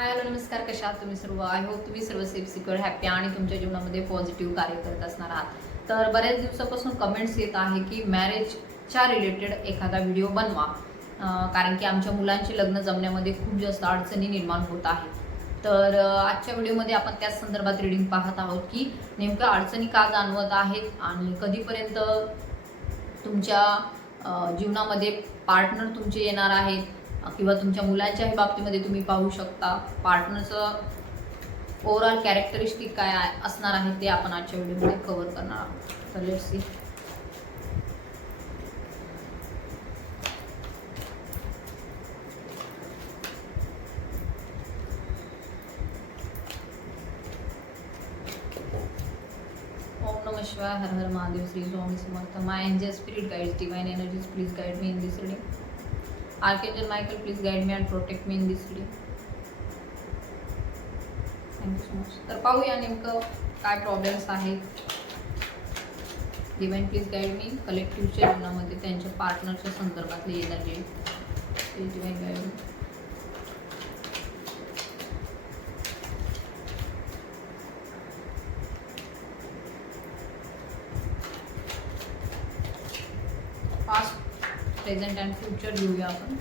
Hi hello नमस्कार, कशा आहात तुम्ही सर्व? आय होप तुम्ही सर्व सेफ सिक्युअर हॅपी आणि तुमच्या जीवनामध्ये पॉझिटिव्ह कार्य करत असणार आहात. तर बऱ्याच दिवसापासून कमेंट्स येत आहे की मॅरेजच्या रिलेटेड एखादा व्हिडिओ बनवा, कारण की आमच्या मुलांचे लग्न जमण्यामध्ये खूप जास्त अडचणी निर्माण होत आहेत. तर आजच्या व्हिडिओमध्ये आपण त्याच संदर्भात रीडिंग पाहत आहोत की नेमक्या अडचणी का जाणवत आहेत आणि कधीपर्यंत तुमच्या जीवनामध्ये पार्टनर तुमचे येणार आहेत किंवा तुमच्या मुलांच्याही बाबतीमध्ये तुम्ही पाहू शकता पार्टनरचं ओव्हरऑल कॅरेक्टरिस्टिक काय असणार आहे ते आपण आजच्या व्हिडिओमध्ये कव्हर करणार आहोत. तर लेट्स सी. ओम नमः शिवाय, हर हर Mahadev, Shri Swami Samarth. My angel spirit guides, divine energies, please guide me in this reading. Archangel Michael, please guide me and protect me in this reading. Thank you so much. तर पाहूया नेमकं काय प्रॉब्लेम्स आहेत. डिवाइन प्लीज गाइड मी कलेक्टिव्हच्या जीवनामध्ये त्यांच्या पार्टनरच्या संदर्भातली energy. Please divine guide me. Past, present and future घेऊया आपण.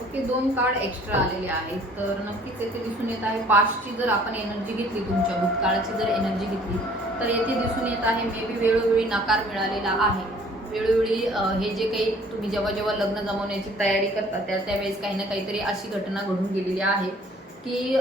ओके, 2 कार्ड एक्स्ट्रा आलेले आहेत. तर नक्कीच येथे दिसून येत आहे पास्टची जर आपण एनर्जी घेतली, तुमच्या भूतकाळाची जर एनर्जी घेतली तर येथे दिसून येत आहे मे बी वेळोवेळी नकार मिळालेला आहे. वेळोवेळी हे जे काही तुम्ही जेव्हा जेव्हा लग्न जमवण्याची तयारी करता त्यावेळेस काही ना काहीतरी अशी घटना घडून गेलेली आहे की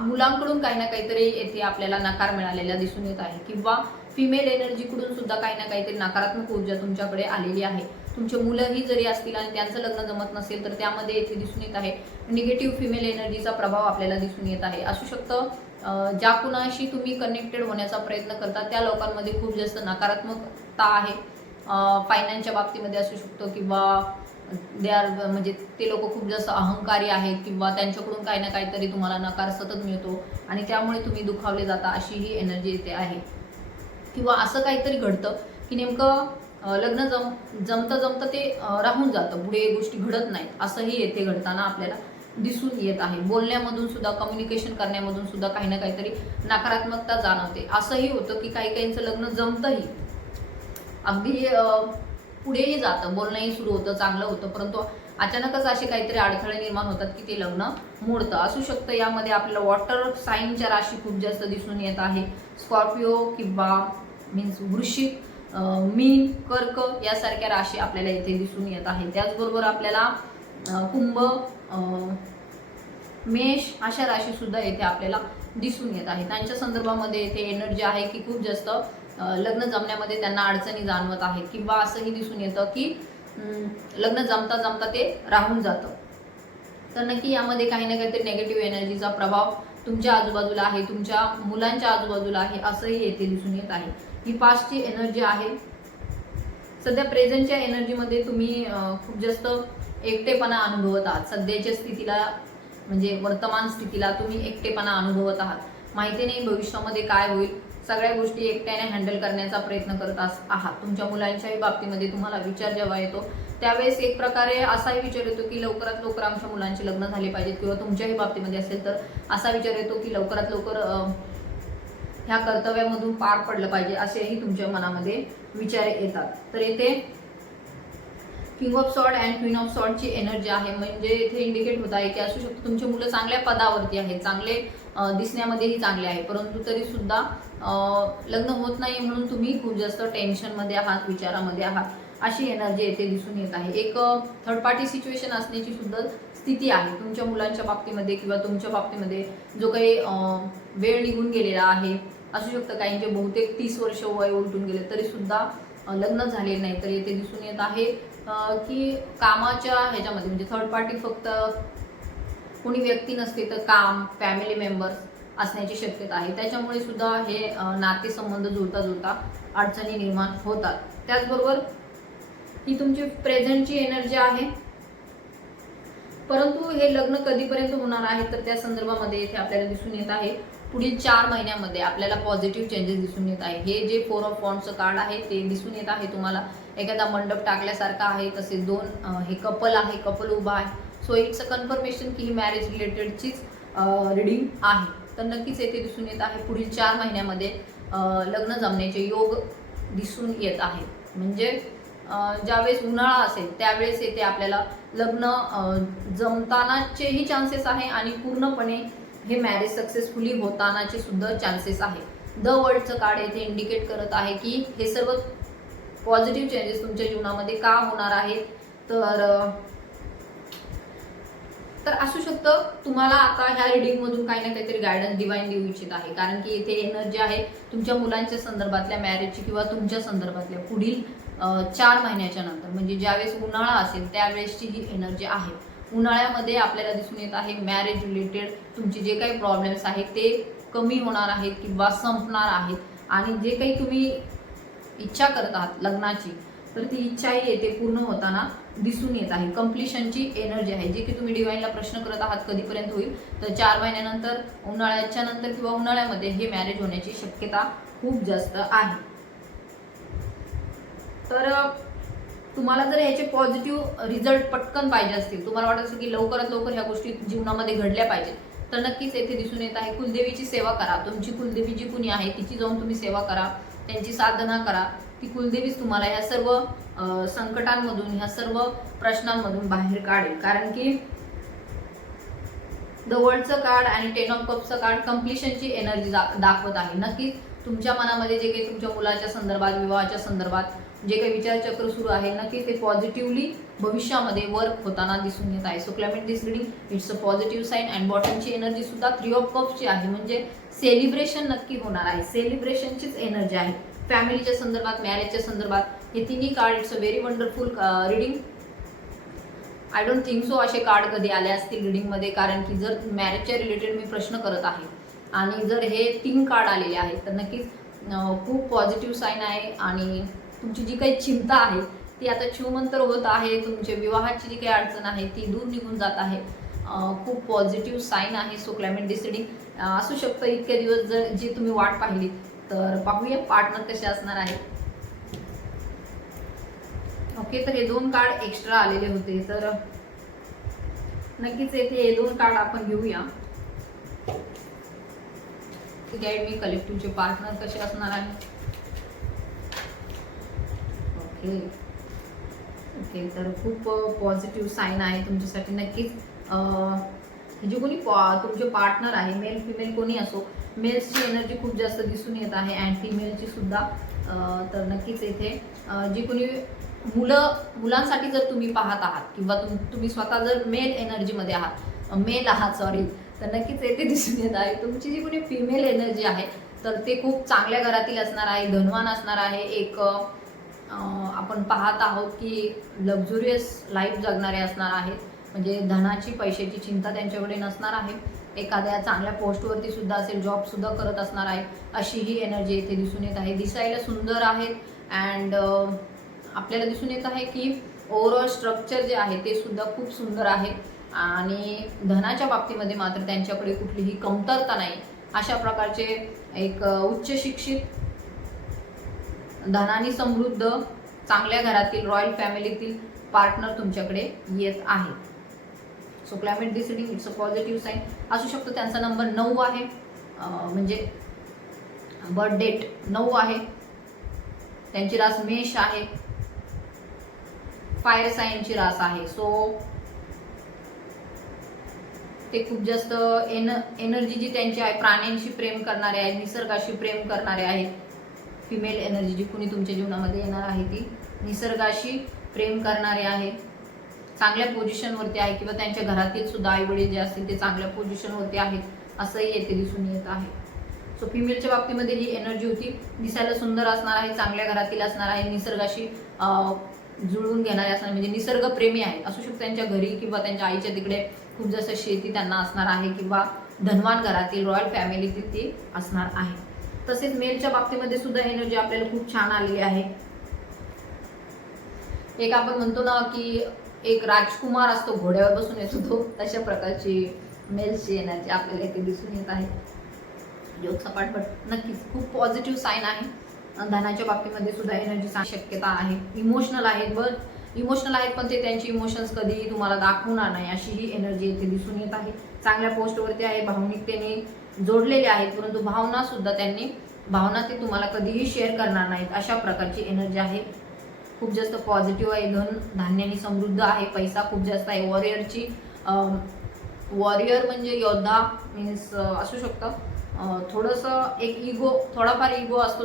मुलांकडून काही ना काहीतरी येथे आपल्याला नकार मिळालेला दिसून येत आहे किंवा फिमेल एनर्जीकडून सुद्धा काही ना काहीतरी नकारात्मक ऊर्जा तुमच्याकडे आलेली आहे. तुमचे मुलंही जरी असतील आणि त्यांचं लग्न जमत नसेल तर त्यामध्ये येथे दिसून येत आहे निगेटिव्ह फिमेल एनर्जीचा प्रभाव आपल्याला दिसून येत आहे. असू शकतं ज्या कुणाशी तुम्ही कनेक्टेड होण्याचा प्रयत्न करता त्या लोकांमध्ये खूप जास्त नकारात्मकता आहे. फायनान्सच्या बाबतीमध्ये असू शकतो किंवा दे आर म्हणजे ते लोक खूप जास्त अहंकारी आहेत किंवा त्यांच्याकडून काही ना काहीतरी तुम्हाला नकार सतत मिळतो आणि त्यामुळे तुम्ही दुखावले जाता, अशी ही एनर्जी येते आहे. किंवा असं काहीतरी घडतं की नेमकं लग्न जमतं ते राहून जातं, पुढे गोष्टी घडत नाहीत, असंही येथे घडताना आपल्याला दिसून येत आहे. बोलण्यामधून सुद्धा, कम्युनिकेशन करण्यामधून सुद्धा काही ना काहीतरी नकारात्मकता जाणवते. असंही होतं की काही काहींचं लग्न जमतंही, अगदी पुढेही जातं, बोलणंही सुरू होतं, चांगलं होतं, परंतु अचानकच असे काहीतरी अडथळे निर्माण होतात की ते लग्न मोडतं. असू शकतं यामध्ये आपल्याला वॉटर साईनच्या राशी खूप जास्त दिसून येत आहे. स्कॉर्पिओ किंवा मीन्स वृश्चिक, मीन, कर्क यासारख्या राशी आपल्याला इथे दिसून येत आहे. त्याचबरोबर आपल्याला कुंभ, मेष अशा राशी सुद्धा येथे आपल्याला दिसून येत आहे. त्यांच्या संदर्भामध्ये येथे एनर्जी आहे की खूप जास्त लग्न जमण्यामध्ये त्यांना अडचणी जाणवत आहेत किंवा असंही दिसून येतं की लग्न जमता ते राहून जातं. तर नक्की यामध्ये काही ना काहीतरी नेगेटिव्ह एनर्जीचा प्रभाव तुमच्या आजूबाजूला आहे, तुमच्या मुलांच्या आजूबाजूला आहे, असंही येथे दिसून येत आहे. ही पास्टची एनर्जी आहे. सध्या प्रेझेंटच्या एनर्जीमध्ये तुम्ही खूप जास्त एकटेपणा अनुभवत आहात. सध्याच्या स्थितीला म्हणजे वर्तमान स्थितीला तुम्ही एकटेपणा अनुभवत आहात. माहिती नाही भविष्यामध्ये काय होईल. सगळ्या गोष्टी एकट्याने हँडल करण्याचा प्रयत्न करत आहात. तुमच्या मुलांच्याही बाबतीमध्ये तुम्हाला विचार जेव्हा येतो त्यावेळेस एक प्रकारे असाही विचार येतो की लवकरात लवकर आमच्या मुलांचे लग्न झाले पाहिजेत किंवा तुमच्याही बाबतीमध्ये असेल तर असा विचार येतो की लवकरात लवकर ह्या कर्तव्यामधून पार पडलं पाहिजे, असेही तुमच्या मनामध्ये विचार येतात. तर येथे king of sword and queen of सॉर्डची एनर्जी आहे. म्हणजे इथे इंडिकेट होत आहे की असू शकतो तुमचे मुलं चांगल्या पदावरती आहेत, चांगले दिसण्यामध्येही चांगले आहे, परंतु तरी सुद्धा लग्न होत नाही म्हणून तुम्ही खूप जास्त टेन्शनमध्ये आहात, विचारामध्ये आहात, अशी एनर्जी येथे दिसून येत आहे. एक थर्ड पार्टी सिच्युएशन असण्याची सुद्धा स्थिती आहे तुमच्या मुलांच्या बाबतीमध्ये किंवा तुमच्या बाबतीमध्ये. जो काही वेळ निघून गेलेला आहे, असू शकतं काहींचे बहुतेक 30 वर्ष वय उलटून गेले तरी सुद्धा लग्न झाले नाही. तर येथे दिसून येत आहे की कामाच्या ह्याच्यामध्ये म्हणजे थर्ड पार्टी फक्त कोणी व्यक्ती नसते तर काम, फॅमिली मेंबर्स असण्याची शक्यता आहे. त्याच्यामुळे सुद्धा हे नातेसंबंध जुळता जुळता अडचणी निर्माण होतात. त्याचबरोबर ही तुमची प्रेझेंटची एनर्जी आहे, परंतु हे लग्न कधीपर्यंत होणार आहे तर त्या संदर्भामध्ये इथे आपल्याला दिसून येत आहे पुढील 4 महिन्यामध्ये आपल्याला पॉझिटिव्ह चेंजेस दिसून येत आहे. हे जे 4 ऑफ वॉन्ड्सचं कार्ड आहे ते दिसून येत आहे तुम्हाला एखादा मंडप टाकल्यासारखा आहे. तसेच 2 हे कपल आहे, कपल उभा आहे. सो इट्स अ कन्फर्मेशन की ही मॅरेज रिलेटेडचीच रिडिंग आहे. तर नक्कीच येथे दिसून येत आहे पुढील 4 महिन्यामध्ये लग्न जमण्याचे योग दिसून येत आहे. म्हणजे ज्यावेळेस उन्हाळा असेल त्यावेळेस येथे आपल्याला लग्न जमतानाचेही चान्सेस आहे आणि पूर्णपणे हे मॅरेज सक्सेसफुली होतानाचे सुद्धा चान्सेस आहे. द वर्ल्डचं कार्ड येथे इंडिकेट करत आहे की हे सर्व पॉझिटिव्ह चेंजेस तुमच्या जीवनामध्ये का होणार आहेत. तर असू शकतं तुम्हाला आता ह्या रिडिंगमधून काही ना काहीतरी गायडन्स डिवाइन देऊ इच्छित आहे, कारण की इथे एनर्जी आहे तुमच्या मुलांच्या संदर्भातल्या मॅरेजची किंवा तुमच्या संदर्भातल्या पुढील 4 महिन्याच्या नंतर म्हणजे ज्यावेळेस उन्हाळा असेल त्यावेळेसची ही एनर्जी आहे. उन्हाळ्यामध्ये आपल्याला दिसून येत आहे मॅरेज रिलेटेड तुमचे जे काही प्रॉब्लेम्स आहेत ते कमी होणार आहेत किंवा संपणार आहेत आणि जे काही तुम्ही इच्छा करत आहात लग्नाची तर ती इच्छाही येते पूर्ण होताना दिसून येत आहे. कंप्लिशनची एनर्जी आहे. जे की तुम्ही डिवाइनला प्रश्न करत आहात कधीपर्यंत होईल तर 4 महिन्यानंतर, उन्हाळ्याच्या नंतर किंवा उन्हाळ्यामध्ये हे मॅरेज होण्याची शक्यता खूप जास्त आहे. तर तुम्हाला जर ह्याचे पॉझिटिव्ह रिझल्ट पटकन पाहिजे असतील, तुम्हाला वाटत असेल की लवकरात लवकर ह्या गोष्टी जीवनामध्ये घडल्या पाहिजेत, तर नक्कीच येथे दिसून येत आहे कुलदेवीची सेवा करा. तुमची कुलदेवी जी कुणी आहे तिची जाऊन तुम्ही सेवा करा, त्यांची साधना करा. ती कुलदेवीच तुम्हाला ह्या सर्व संकटांमधून, ह्या सर्व प्रश्नांमधून बाहेर काढेल. कारण की द वर्ल्डचं कार्ड आणि 10 ऑफ कप्सचं कार्ड कंप्लिशनची एनर्जी दाखवत आहे. नक्कीच तुमच्या मनामध्ये जे काही तुमच्या मुलाच्या संदर्भात, विवाहाच्या संदर्भात जे काही विचारचक्र सुरू आहे नक्कीच ते पॉझिटिव्हली भविष्यामध्ये वर्क होताना दिसून येत आहे. So climate this reading it's a positive sign. And बॉटमची एनर्जी सुद्धा 3 ऑफ कप्सची आहे, म्हणजे सेलिब्रेशन नक्की होणार आहे. सेलिब्रेशनचीच एनर्जी आहे फॅमिलीच्या संदर्भात, मॅरेजच्या संदर्भात. हे तिन्ही card it's a very wonderful reading. I don't think so असे कार्ड कधी आले असतील रिडिंगमध्ये, कारण की जर मॅरेजच्या रिलेटेड मी प्रश्न करत आहे आणि जर हे 3 कार्ड आलेले आहेत तर नक्कीच खूप पॉझिटिव्ह साईन आहे आणि तुमची जी काही चिंता आहे ती आता चिवमंतर होत आहे. तुमच्या विवाहाची जी काही अडचण आहे ती दूर निघून जात आहे. खूप पॉझिटिव्ह साईन आहे. सो क्लायमेट डिसिडिंग असू शकतं इतके दिवस जर जी तुम्ही वाट पाहिली. तर पाहूया पार्टनर कसे असणार आहे. ओके, तर हे 2 कार्ड एक्स्ट्रा आलेले होते, तर नक्कीच येथे हे 2 कार्ड आपण घेऊया. गाईड मी कलेक्टिव्हचे पार्टनर कसे असणार आहे. ओके ओके, तर खूप पॉझिटिव्ह साईन आहे तुमच्यासाठी. नक्कीच जे कोणी तुमचे पार्टनर आहे, मेल फिमेल कोणी असो, मेल्सची एनर्जी खूप जास्त दिसून येत आहे अँड फिमेलची सुद्धा. तर नक्कीच येथे जी कोणी मुलांसाठी जर तुम्ही पाहत आहात किंवा तुम्ही स्वतः जर मेल एनर्जीमध्ये आहात, मेल आहात सॉरी, तर नक्कीच येथे दिसून येत आहे तुमची जी कोणी फिमेल एनर्जी आहे तर ते खूप चांगल्या घरातील असणार आहे, धनवान असणार आहे. एक आपण पाहत आहोत की लक्झुरियस लाईफ जगणारे असणार आहेत, म्हणजे धनाची पैशाची चिंता त्यांच्याकडे नसणार आहे. एखाद्या चांगल्या पोस्टवरती सुद्धा असेल, जॉब सुद्धा करत असणार आहे, अशी ही एनर्जी इथे दिसून येत आहे. दिसायला सुंदर आहेत अँड आपल्याला दिसून येत आहे की ओव्हरऑल स्ट्रक्चर जे आहे ते सुद्धा खूप सुंदर आहे आणि धनाच्या बाबतीमध्ये मात्र त्यांच्याकडे कुठलीही कमतरता नाही. अशा प्रकारचे एक उच्च शिक्षित, धनाने समृद्ध, चांगल्या घरातील, रॉयल फॅमिलीतील पार्टनर तुमच्याकडे येत आहे. So climate deciding it's a positive sign. असू शकतो त्यांचा नंबर 9 आहे, म्हणजे बर्थ डेट 9 आहे, त्यांची रास मेष आहे, फायर साईनची रास आहे. सो ते खूप जास्त एनर्जी जी त्यांची आहे, प्राण्यांशी प्रेम करणारे आहेत, निसर्गाशी प्रेम करणारे आहेत. फिमेल एनर्जी जी कुणी तुमच्या जीवनामध्ये येणार आहे ती निसर्गाशी प्रेम करणारे आहे, चांगल्या पोझिशनवरती आहे किंवा त्यांच्या घरातील सुद्धा आई वडील जे असतील ते चांगल्या पोझिशनवरती आहेत असंही येथे दिसून येत आहे. सो फिमेलच्या बाबतीमध्ये ही एनर्जी होती. दिसायला सुंदर असणार आहे, चांगल्या घरातील असणार आहे, निसर्गाशी जुळवून घेणारे असणार, म्हणजे निसर्गप्रेमी आहेत असू शकतं त्यांच्या घरी किंवा त्यांच्या आईच्या तिकडे खूप जास्त शेती त्यांना असणार आहे किंवा धनवान घरातील रॉयल फॅमिलीतील ते असणार आहे. तसेच मेलच्या बाबतीमध्ये सुद्धा एनर्जी आपल्याला खूप छान आलेली आहे. एक आपण म्हणतो ना की एक राजकुमार असतो घोड्यावर बसून येतो तो, तशा प्रकारची मेलची एनर्जी आपल्याला इथे दिसून येत आहे. योग सपाट बट नक्कीच खूप पॉझिटिव्ह साईन आहे. धनाच्या बाबतीमध्ये सुद्धा एनर्जीची शक्यता आहे. इमोशनल आहेत पण ते त्यांचे इमोशन्स कधीही तुम्हाला दाखवणार नाही अशी ही एनर्जी इथे दिसून येत आहे. चांगल्या पोस्टवरती आहे, भावनिकतेने जोडलेले आहेत, परंतु भावना ते तुम्हाला कधीही शेअर करणार नाहीत अशा प्रकारची एनर्जी आहे. खूप जास्त पॉझिटिव्ह आहे. धन धान्याने समृद्ध आहे. पैसा खूप जास्त आहे. वॉरियर म्हणजे योद्धा मीन्स असू शकतं. थोडंसं एक थोडाफार इगो असतो,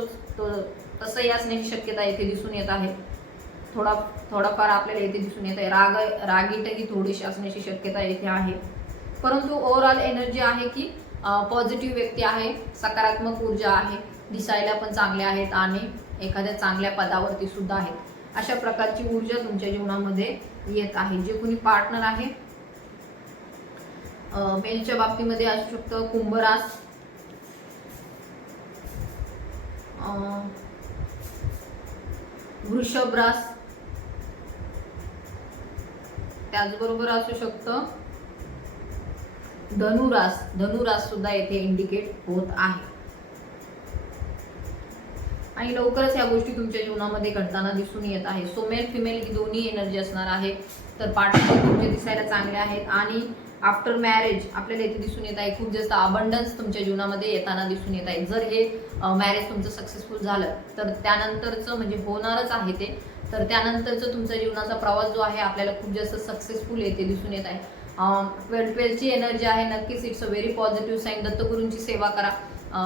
तसंही असण्याची शक्यता येथे दिसून येत आहे. थोडाफार आपल्याला येथे दिसून येत आहे. रागीटही थोडीशी असण्याची शक्यता येथे आहे. परंतु ओव्हरऑल एनर्जी आहे की पॉझिटिव्ह व्यक्ती आहे, सकारात्मक ऊर्जा आहे, दिसायला पण चांगले आहेत आणि एखाद्या चांगल्या पदावरती सुद्धा आहेत. अशा प्रकारची ऊर्जा तुमच्या जीवनामध्ये येत आहे. जे कोणी पार्टनर आहे मेलच्या बाबतीमध्ये असू शकतं कुंभरास, वृषभ रास, त्याचबरोबर असू शकतं धनुरास सुद्धा येथे इंडिकेट होत आहे. आणि लवकरच ह्या गोष्टी तुमच्या जीवनामध्ये घडताना दिसून येत आहे. सो मेल फिमेल ही दोन्ही एनर्जी असणार आहे. तर पार्टनर तुमचे दिसायला चांगले आहेत आणि आफ्टर मॅरेज आपल्याला इथे दिसून येत आहे खूप जास्त अबंडन्स तुमच्या जीवनामध्ये येताना दिसून येत आहे. जर हे मॅरेज तुमचं सक्सेसफुल झालं तर त्यानंतरचं म्हणजे होणारच आहे ते, तर त्यानंतरचं तुमच्या जीवनाचा प्रवास जो आहे आपल्याला खूप जास्त सक्सेसफुल येते दिसून येत आहे. 12ची एनर्जी आहे. नक्कीच it's a very positive sign. दत्तगुरूंची सेवा करा,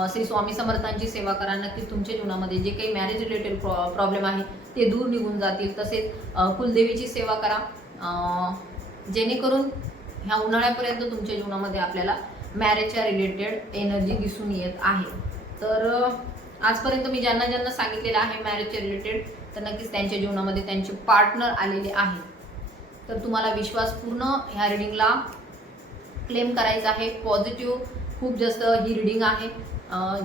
श्री स्वामी समर्थांची सेवा करा. नक्कीच तुमच्या जीवनामध्ये जे काही मॅरेज रिलेटेड प्रॉब्लेम आहे ते दूर निघून जातील. तसेच कुलदेवीची सेवा करा, जेणेकरून ह्या उन्हाळ्यापर्यंत तुमच्या जीवनामध्ये आपल्याला मॅरेजच्या रिलेटेड एनर्जी दिसून येत आहे. तर आजपर्यंत मी ज्यांना सांगितलेलं आहे मॅरेजच्या रिलेटेड, तर नक्कीच त्यांच्या जीवनामध्ये त्यांचे पार्टनर आलेले आहे. तर तुम्हाला विश्वासपूर्ण ह्या रिडिंगला क्लेम करायचं आहे. पॉझिटिव्ह खूप जास्त ही रिडिंग आहे.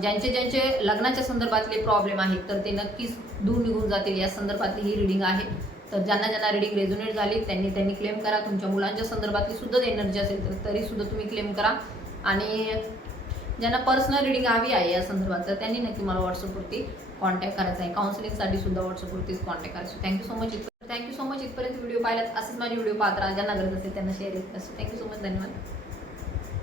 ज्यांचे लग्नाच्या संदर्भातले प्रॉब्लेम आहेत तर ते नक्कीच दूर निघून जातील या संदर्भातली ही रिडिंग आहे. तर ज्यांना रिडिंग रेझोनेट झाली त्यांनी क्लेम करा. तुमच्या मुलांच्या संदर्भातली सुद्धा एनर्जी असेल तर तरी सुद्धा तुम्ही क्लेम करा. आणि ज्यांना पर्सनल रिडिंग हवी आहे या संदर्भात तर त्यांनी नक्की मला व्हॉट्सअपवरती कॉन्टॅक्ट करायचा आहे. काउन्सिलिंगसाठी सुद्धा व्हॉट्सअपवरतीच कॉन्टॅक्ट करायचं. थँक्यू सो मच इथपर्यंत व्हिडिओ पाहिलात. असंच माझे व्हिडिओ पाहत राहा. ज्यांना गरज असेल त्यांना शेअर करत असतो. Thank you so much. धन्यवाद.